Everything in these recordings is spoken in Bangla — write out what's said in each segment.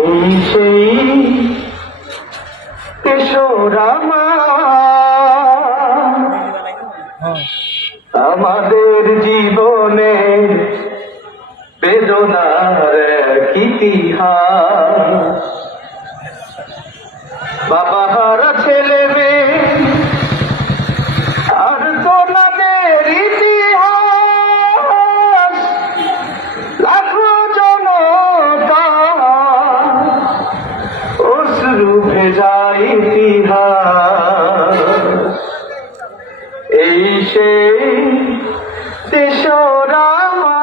এই সেই কিশোরামা আমাদের জীবনে বেদনার ইতিহাস। বাবা হারা অশ্রু যায় ইতিহাস এই সে তেসরামা।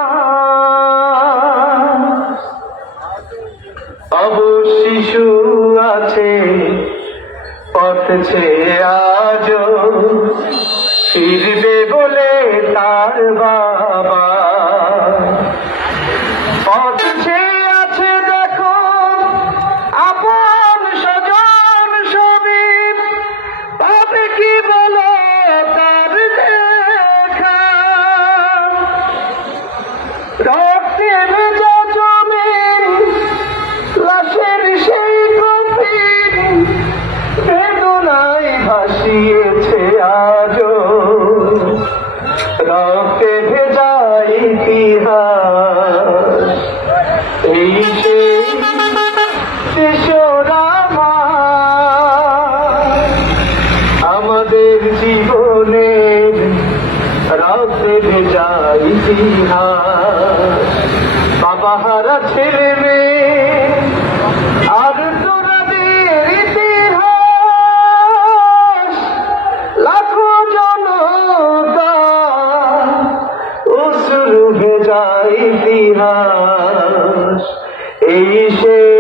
অব শিশু আছে পথছে আজ রক্তে ভেজা ইতিহাস। এই যে শিশোরামা আমাদের বাবা হারা ছেলে মেয়ে ইতিহাস এই সেই